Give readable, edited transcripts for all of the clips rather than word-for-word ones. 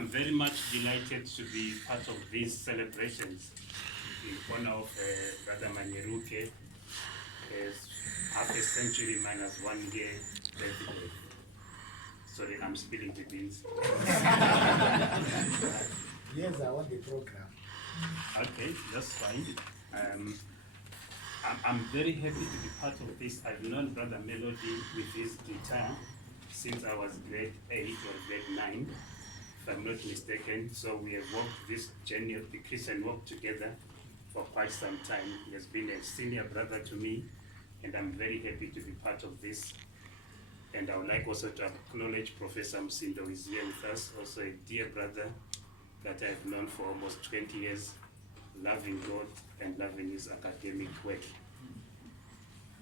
I'm very much delighted to be part of these celebrations in honor of Brother Manyeruke, half a century minus 1 year birthday. Sorry, I'm spilling the beans. Yes, I want the program. Okay, that's fine. I'm very happy to be part of this. I've known Brother Melody with his guitar since I was grade 8 or grade 9, if I'm not mistaken. So we have walked this journey of the Christian walk together for quite some time. He has been a senior brother to me, and I'm very happy to be part of this. And I would like also to acknowledge Professor Msindo, who is here with us, also a dear brother that I've known for almost 20 years, loving God and loving his academic work.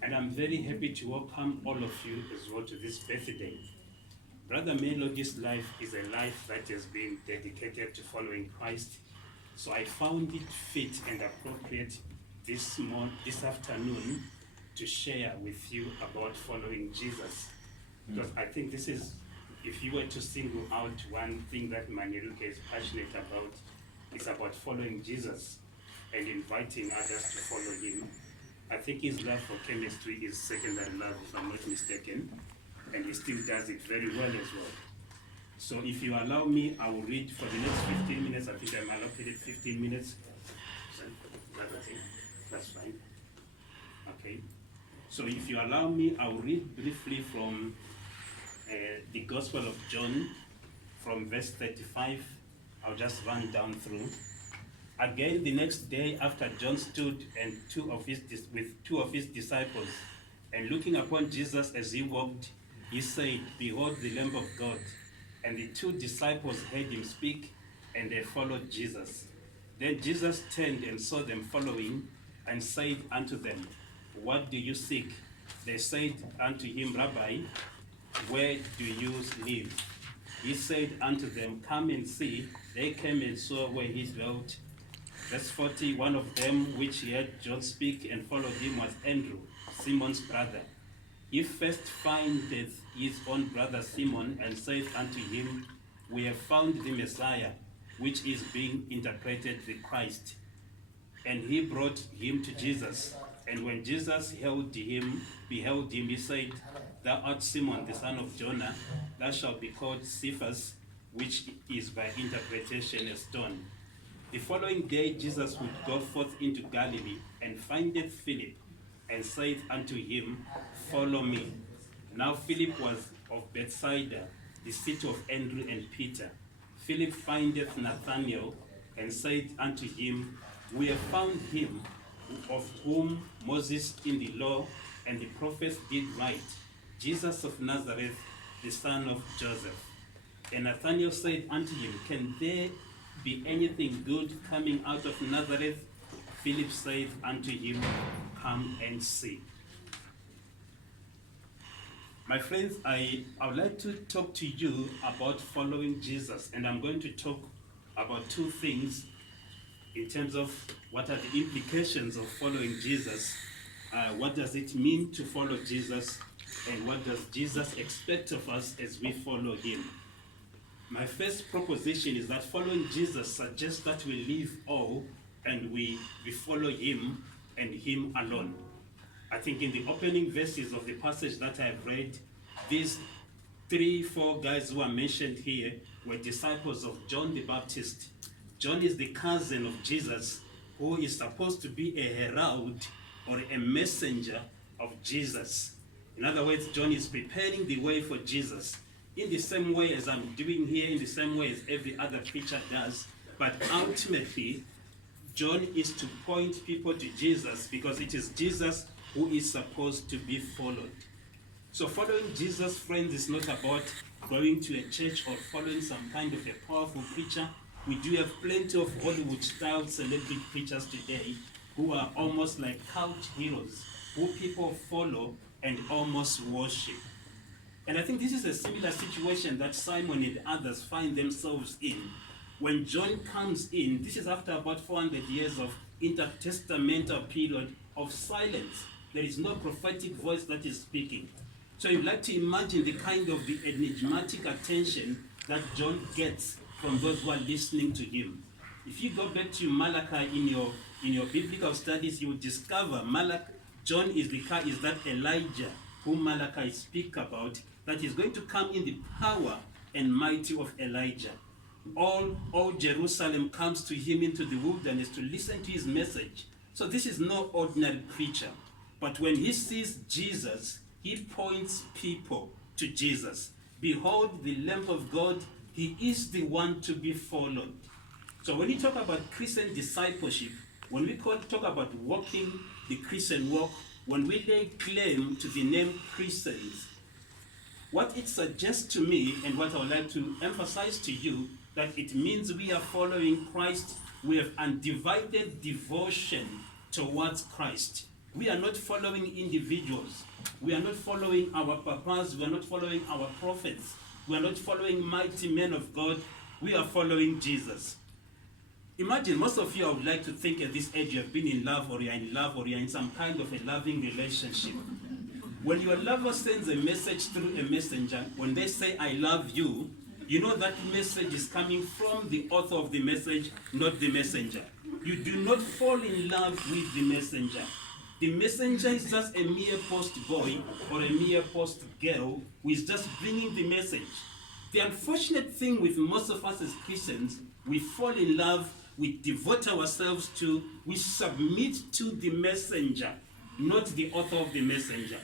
And I'm very happy to welcome all of you as well to this birthday. Brother Melody's life is a life that has been dedicated to following Christ. So I found it fit and appropriate this afternoon to share with you about following Jesus. Because I think this is, if you were to single out one thing that Manyeruke is passionate about, it's about following Jesus and inviting others to follow him. I think his love for chemistry is secondary love, if I'm not mistaken, and he still does it very well as well. So if you allow me, I will read for the next 15 minutes. I think I'm allocated 15 minutes. That's fine. Okay. So if you allow me, I will read briefly from the Gospel of John, from verse 35. I'll just run down through. Again, the next day, after John stood with two of his disciples, and looking upon Jesus as he walked, he said, "Behold the Lamb of God." And the two disciples heard him speak, and they followed Jesus. Then Jesus turned and saw them following, and said unto them, "What do you seek?" They said unto him, "Rabbi, where do you live?" He said unto them, "Come and see." They came and saw where he dwelt. Verse 40, one of them which heard John speak and followed him was Andrew, Simon's brother. He first findeth his own brother Simon, and saith unto him, "We have found the Messiah," which is being interpreted the Christ. And he brought him to Jesus. And when Jesus beheld him, he said, "Thou art Simon, the son of Jonah. Thou shalt be called Cephas," which is by interpretation a stone. The following day Jesus would go forth into Galilee, and findeth Philip, and saith unto him, "Follow me." Now Philip was of Bethsaida, the city of Andrew and Peter. Philip findeth Nathanael, and saith unto him, "We have found him, of whom Moses in the law and the prophets did write, Jesus of Nazareth, the son of Joseph." And Nathanael said unto him, "Can there be anything good coming out of Nazareth?" Philip said unto him, "Come and see." My friends, I would like to talk to you about following Jesus, and I'm going to talk about two things in terms of what are the implications of following Jesus, what does it mean to follow Jesus, and what does Jesus expect of us as we follow him. My first proposition is that following Jesus suggests that we leave all and we follow him and him alone. I think in the opening verses of the passage that I've read, these 3-4 guys who are mentioned here were disciples of John the Baptist. John is the cousin of Jesus, who is supposed to be a herald or a messenger of Jesus. In other words, John is preparing the way for Jesus, in the same way as I'm doing here, in the same way as every other preacher does. But ultimately, John is to point people to Jesus, because it is Jesus who is supposed to be followed. So following Jesus, friends, is not about going to a church or following some kind of a powerful preacher. We do have plenty of Hollywood-style celebrity preachers today who are almost like cult heroes, who people follow and almost worship. And I think this is a similar situation that Simon and others find themselves in. When John comes in, this is after about 400 years of intertestamental period of silence. There is no prophetic voice that is speaking. So you'd like to imagine the kind of the enigmatic attention that John gets from those who are listening to him. If you go back to Malachi in your biblical studies, you will discover John is that Elijah whom Malachi speak about, that is going to come in the power and mighty of Elijah. All Jerusalem comes to him into the wilderness to listen to his message. So this is no ordinary preacher. But when he sees Jesus, he points people to Jesus. Behold the Lamb of God, he is the one to be followed. So when we talk about Christian discipleship, when we talk about walking the Christian walk, when we lay claim to the name Christians, what it suggests to me, and what I would like to emphasize to you, that it means we are following Christ. We have undivided devotion towards Christ. We are not following individuals. We are not following our papas. We are not following our prophets. We are not following mighty men of God. We are following Jesus. Imagine, most of you, I would like to think at this age you have been in love, or you are in love, or you are in some kind of a loving relationship. When your lover sends a message through a messenger, when they say, I love you, you know that message is coming from the author of the message, not the messenger. You do not fall in love with the messenger. The messenger is just a mere post boy or a mere post girl who is just bringing the message. The unfortunate thing with most of us as Christians, we fall in love, we devote ourselves to, we submit to the messenger, not the author of the messenger.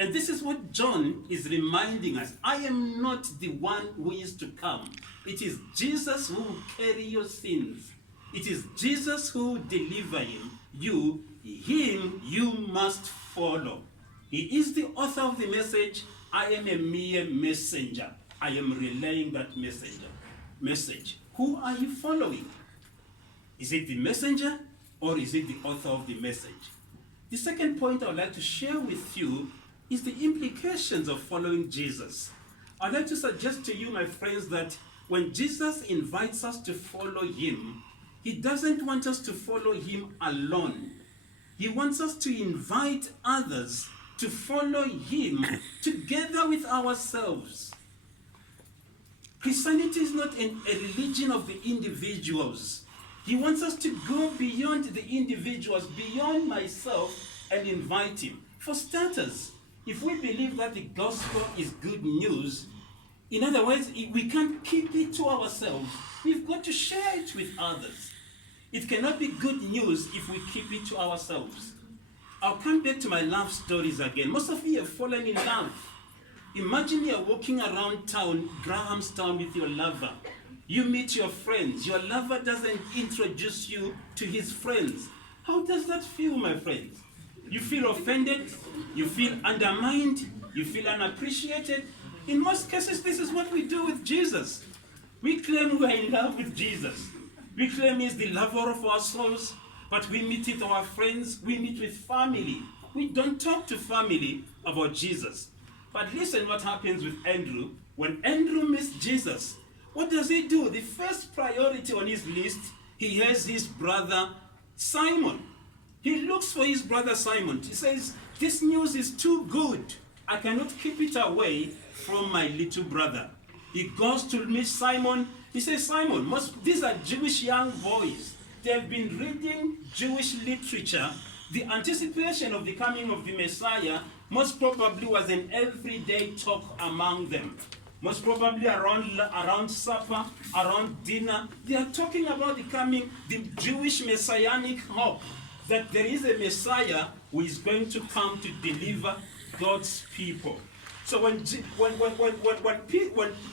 And this is what John is reminding us. I am not the one who is to come. It is Jesus who will carry your sins. It is Jesus who will deliver you. Him you must follow. He is the author of the message. I am a mere messenger. I am relaying that message. Who are you following? Is it the messenger, or is it the author of the message? The second point I would like to share with you is the implications of following Jesus. I'd like to suggest to you, my friends, that when Jesus invites us to follow him, he doesn't want us to follow him alone. He wants us to invite others to follow him together with ourselves. Christianity is not a religion of the individuals. He wants us to go beyond the individuals, beyond myself, and invite him. For starters, if we believe that the gospel is good news, in other words, we can't keep it to ourselves. We've got to share it with others. It cannot be good news if we keep it to ourselves. I'll come back to my love stories again. Most of you have fallen in love. Imagine you're walking around town, Grahamstown, with your lover. You meet your friends. Your lover doesn't introduce you to his friends. How does that feel, my friends? You feel offended, you feel undermined, you feel unappreciated. In most cases, this is what we do with Jesus. We claim we are in love with Jesus. We claim he's the lover of our souls, but we meet with our friends, we meet with family. We don't talk to family about Jesus. But listen what happens with Andrew. When Andrew meets Jesus, what does he do? The first priority on his list, he has his brother Simon. He looks for his brother Simon. He says, this news is too good. I cannot keep it away from my little brother. He goes to meet Simon. He says, Simon, these are Jewish young boys. They have been reading Jewish literature. The anticipation of the coming of the Messiah most probably was an everyday talk among them. Most probably around supper, around dinner. They are talking about the Jewish messianic hope, that there is a Messiah who is going to come to deliver God's people. So when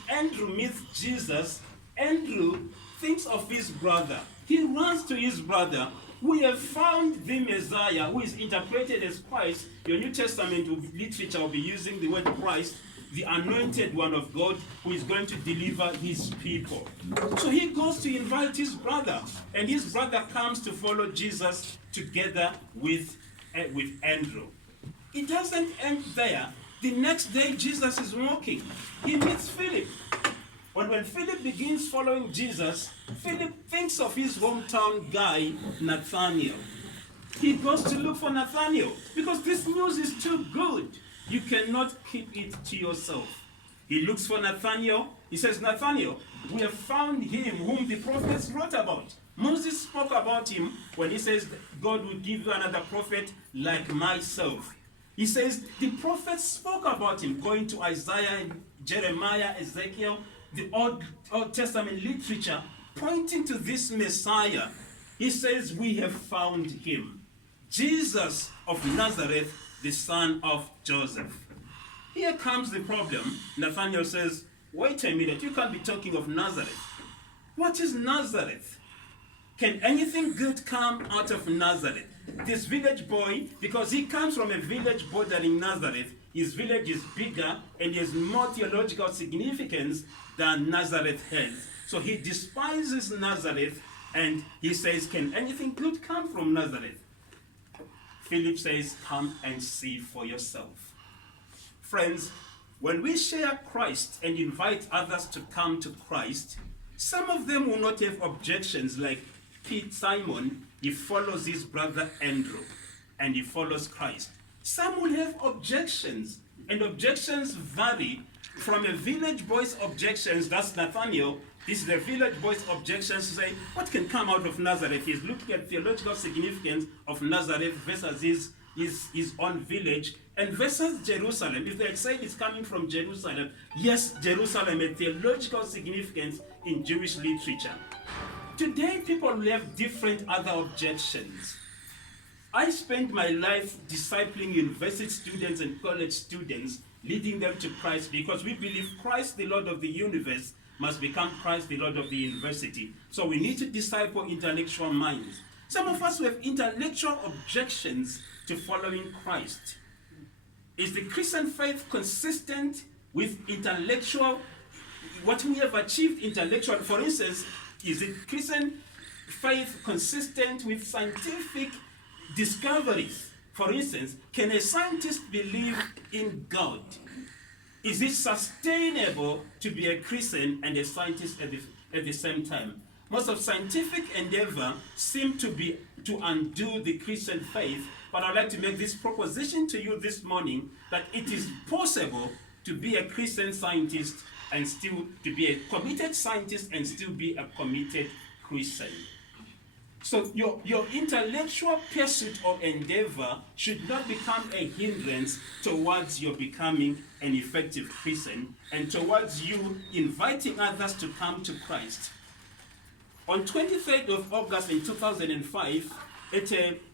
Andrew meets Jesus, Andrew thinks of his brother. He runs to his brother. We have found the Messiah, who is interpreted as Christ. Your New Testament literature will be using the word Christ, the anointed one of God, who is going to deliver his people. So he goes to invite his brother, and his brother comes to follow Jesus together with Andrew. It doesn't end there. The next day, Jesus is walking. He meets Philip. When Philip begins following Jesus, Philip thinks of his hometown guy, Nathaniel. He goes to look for Nathaniel because this news is too good. You cannot keep it to yourself. He looks for Nathaniel. He says, Nathaniel, we have found him whom the prophets wrote about. Moses spoke about him when he says, God will give you another prophet like myself. He says the prophets spoke about him, going to Isaiah, Jeremiah, Ezekiel, the Old Testament literature, pointing to this Messiah. He says, we have found him, Jesus of Nazareth, the son of Joseph. Here comes the problem. Nathanael says, wait a minute, you can't be talking of Nazareth. What is Nazareth? Can anything good come out of Nazareth? This village boy, because he comes from a village bordering Nazareth, his village is bigger and he has more theological significance than Nazareth has. So he despises Nazareth and he says, can anything good come from Nazareth? Philip says, come and see for yourself. Friends, when we share Christ and invite others to come to Christ, some of them will not have objections, like Simon, he follows his brother Andrew and he follows Christ. Some will have objections, and objections vary from a village boy's objections, that's Nathanael. This is the village boy's objections to say, what can come out of Nazareth? He's looking at theological significance of Nazareth versus his own village, and versus Jerusalem. If they say it's coming from Jerusalem, yes, Jerusalem has theological significance in Jewish literature. Today, people have different other objections. I spent my life discipling university students and college students, leading them to Christ, because we believe Christ, the Lord of the universe, must become Christ, the Lord of the university. So we need to disciple intellectual minds. Some of us have intellectual objections to following Christ. Is the Christian faith consistent with intellectual, what we have achieved intellectual? For instance, is the Christian faith consistent with scientific discoveries? For instance, can a scientist believe in God? Is it sustainable to be a Christian and a scientist at the same time? Most of scientific endeavor seem to be to undo the Christian faith, but I'd like to make this proposition to you this morning that it is possible to be a Christian scientist and still to be a committed scientist and still be a committed Christian. So your intellectual pursuit or endeavor should not become a hindrance towards your becoming an effective Christian and towards you inviting others to come to Christ. On 23rd of August in 2005,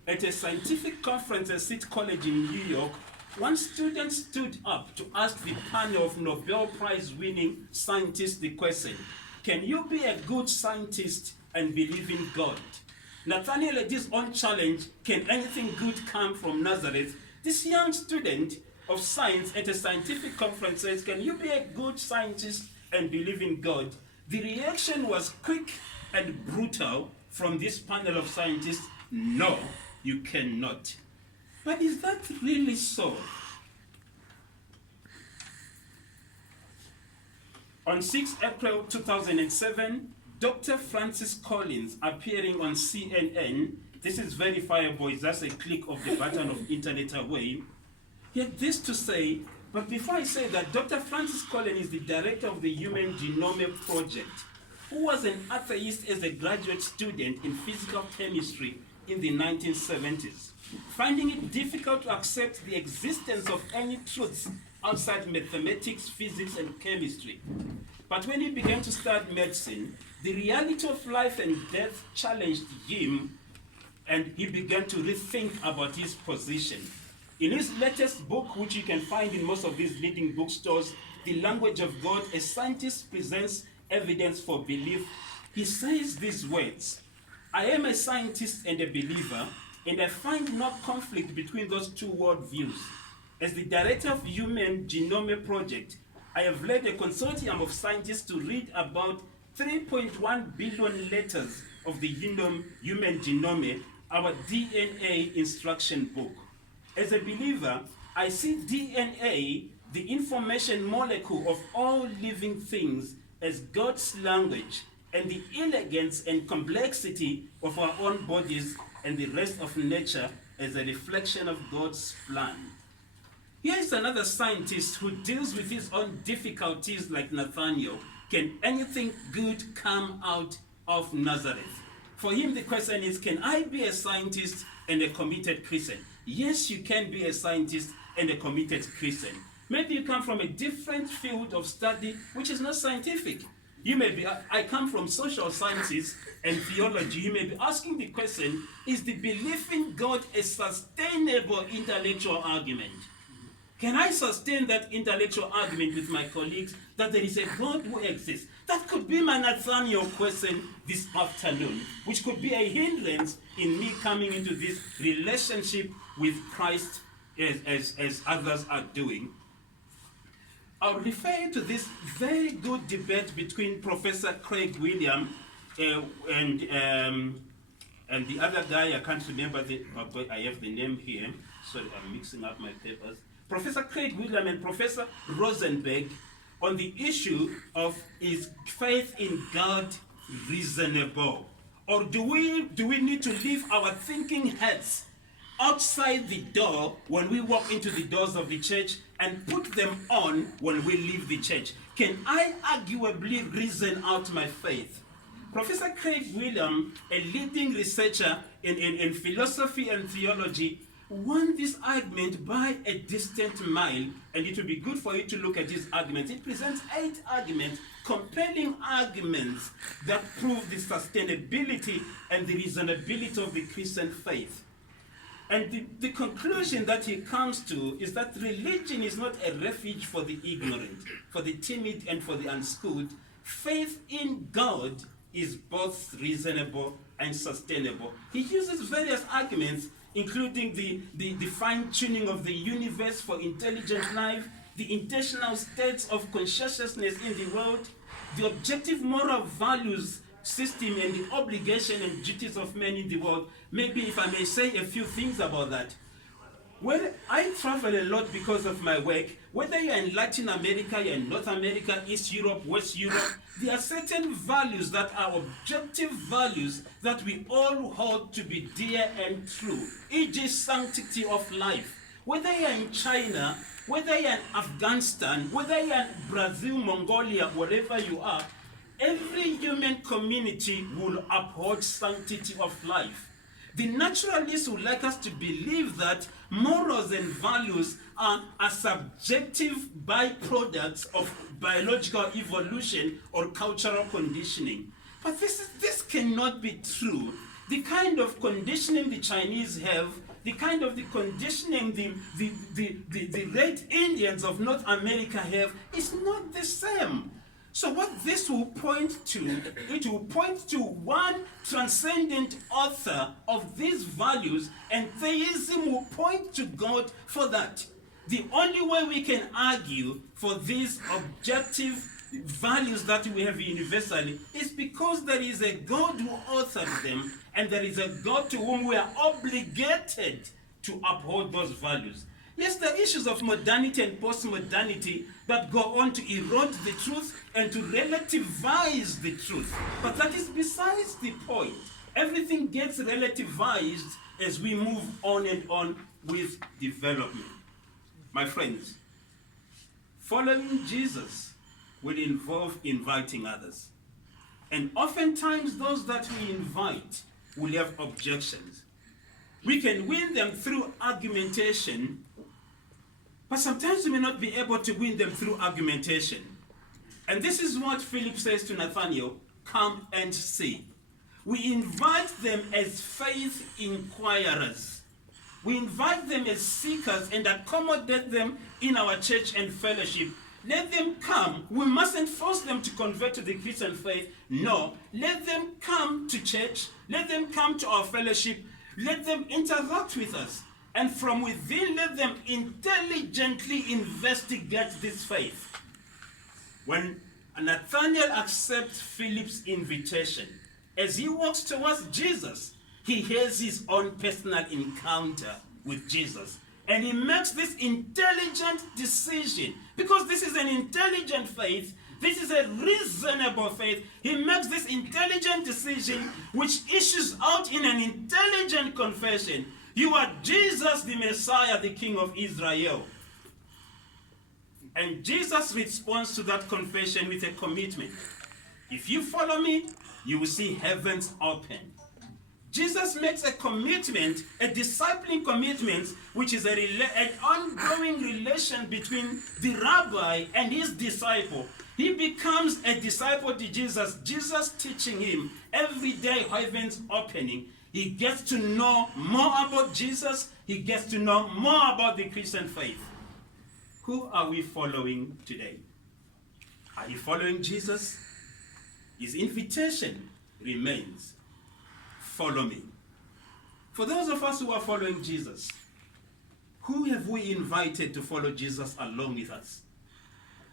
at a scientific conference at City College in New York, one student stood up to ask the panel of Nobel Prize winning scientists the question, can you be a good scientist and believe in God? Nathanael had his own challenge, can anything good come from Nazareth? This young student of science at a scientific conference says, can you be a good scientist and believe in God? The reaction was quick and brutal from this panel of scientists, no, you cannot. But is that really so? On 6 April 2007, Dr. Francis Collins, appearing on CNN, this is verifiable, it's just a click of the button of internet away, he had this to say, but before I say that, Dr. Francis Collins is the director of the Human Genome Project, who was an atheist as a graduate student in physical chemistry in the 1970s, finding it difficult to accept the existence of any truths outside mathematics, physics, and chemistry. But when he began to study medicine, the reality of life and death challenged him, and he began to rethink about his position. In his latest book, which you can find in most of these leading bookstores, The Language of God, a scientist presents evidence for belief. He says these words, I am a scientist and a believer, and I find no conflict between those two worldviews. As the director of Human Genome Project, I have led a consortium of scientists to read about 3.1 billion letters of the human genome, our DNA instruction book. As a believer, I see DNA, the information molecule of all living things, as God's language, and the elegance and complexity of our own bodies and the rest of nature as a reflection of God's plan. Here is another scientist who deals with his own difficulties like Nathanael. can anything good come out of Nazareth? For him, the question is, can I be a scientist and a committed Christian? Yes, you can be a scientist and a committed Christian. Maybe you come from a different field of study which is not scientific. You may be, I come from social sciences and theology. You may be asking the question, is the belief in God a sustainable intellectual argument? Can I sustain that intellectual argument with my colleagues that there is a God who exists? That could be my Nathaniel question this afternoon, which could be a hindrance in me coming into this relationship with Christ as others are doing. I'll refer to this very good debate between Professor Craig William and the other guy. I can't remember I have the name here. Sorry, I'm mixing up my papers. Professor Craig William and Professor Rosenberg on the issue of, is faith in God reasonable? Or do we need to leave our thinking heads outside the door when we walk into the doors of the church and put them on when we leave the church? Can I arguably reason out my faith? Professor Craig William, a leading researcher in philosophy and theology, won this argument by a distant mile, and it will be good for you to look at his arguments. It presents 8 arguments, compelling arguments that prove the sustainability and the reasonability of the Christian faith. And the conclusion that he comes to is that religion is not a refuge for the ignorant, for the timid, and for the unschooled. Faith in God is both reasonable and sustainable. He uses various arguments, including the fine-tuning of the universe for intelligent life, the intentional states of consciousness in the world, the objective moral values system, and the obligation and duties of men in the world. Maybe if I may say a few things about that. When I travel a lot because of my work, whether you're in Latin America, you're in North America, East Europe, West Europe, there are certain values that are objective values that we all hold to be dear and true, e.g. sanctity of life. Whether you're in China, whether you're in Afghanistan, whether you're in Brazil, Mongolia, wherever you are, every human community will uphold sanctity of life. The naturalists would like us to believe that morals and values are subjective byproducts of biological evolution or cultural conditioning. But this cannot be true. The kind of conditioning the Chinese have, the kind of the conditioning the Red Indians of North America have, is not the same. So what this will point to, it will point to one transcendent author of these values, and theism will point to God for that. The only way we can argue for these objective values that we have universally is because there is a God who authored them, and there is a God to whom we are obligated to uphold those values. Yes, there are issues of modernity and postmodernity that go on to erode the truth and to relativize the truth. But that is besides the point. Everything gets relativized as we move on and on with development. My friends, following Jesus will involve inviting others. And oftentimes those that we invite will have objections. We can win them through argumentation, but sometimes we may not be able to win them through argumentation. And this is what Philip says to Nathanael, come and see. We invite them as faith inquirers. We invite them as seekers and accommodate them in our church and fellowship. Let them come. We mustn't force them to convert to the Christian faith. No, let them come to church. Let them come to our fellowship. Let them interact with us. And from within, let them intelligently investigate this faith. When Nathanael accepts Philip's invitation, as he walks towards Jesus, he has his own personal encounter with Jesus. And he makes this intelligent decision. Because this is an intelligent faith, this is a reasonable faith. He makes this intelligent decision which issues out in an intelligent confession. You are Jesus the Messiah, the King of Israel. And Jesus responds to that confession with a commitment. If you follow me, you will see heavens open. Jesus makes a commitment, a discipling commitment, which is an ongoing relation between the rabbi and his disciple. He becomes a disciple to Jesus, Jesus teaching him every day, heavens opening. He gets to know more about Jesus. He gets to know more about the Christian faith. Who are we following today? Are you following Jesus? His invitation remains, follow me. For those of us who are following Jesus, who have we invited to follow Jesus along with us?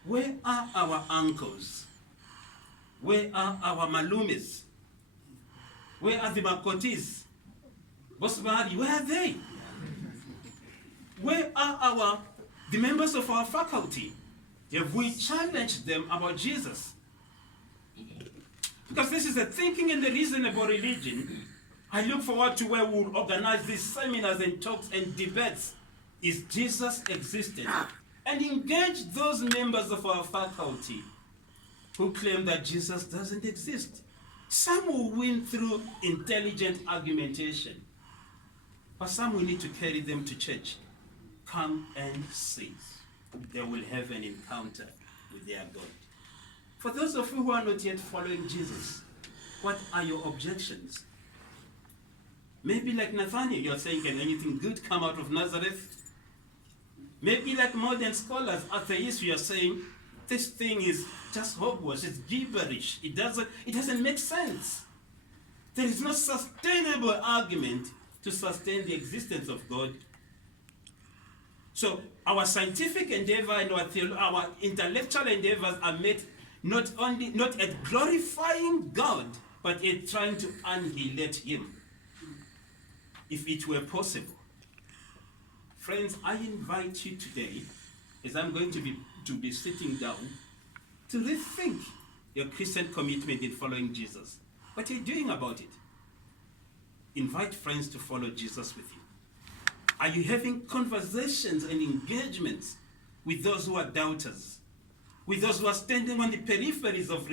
Where are our uncles? Where are our malumes? Where are the makotis? Bosbari, where are they? Where are the members of our faculty? Have we challenged them about Jesus? Because this is a thinking and the reasonable religion. I look forward to where we'll organize these seminars and talks and debates. Is Jesus existent? And engage those members of our faculty who claim that Jesus doesn't exist. Some will win through intelligent argumentation, but some will need to carry them to church. Come and see. They will have an encounter with their God. For those of you who are not yet following Jesus, what are your objections? Maybe like Nathaniel, you're saying, can anything good come out of Nazareth? Maybe like modern scholars, atheists, you're saying, this thing is just hogwash, it's gibberish, it doesn't make sense. There is no sustainable argument to sustain the existence of God. So our scientific endeavor and our intellectual endeavors are made not at glorifying God, but at trying to annihilate him, if it were possible. Friends, I invite you today, as I'm going to be sitting down, to rethink your Christian commitment in following Jesus. What are you doing about it? Invite friends to follow Jesus with you. Are you having conversations and engagements with those who are doubters? With those who are standing on the peripheries of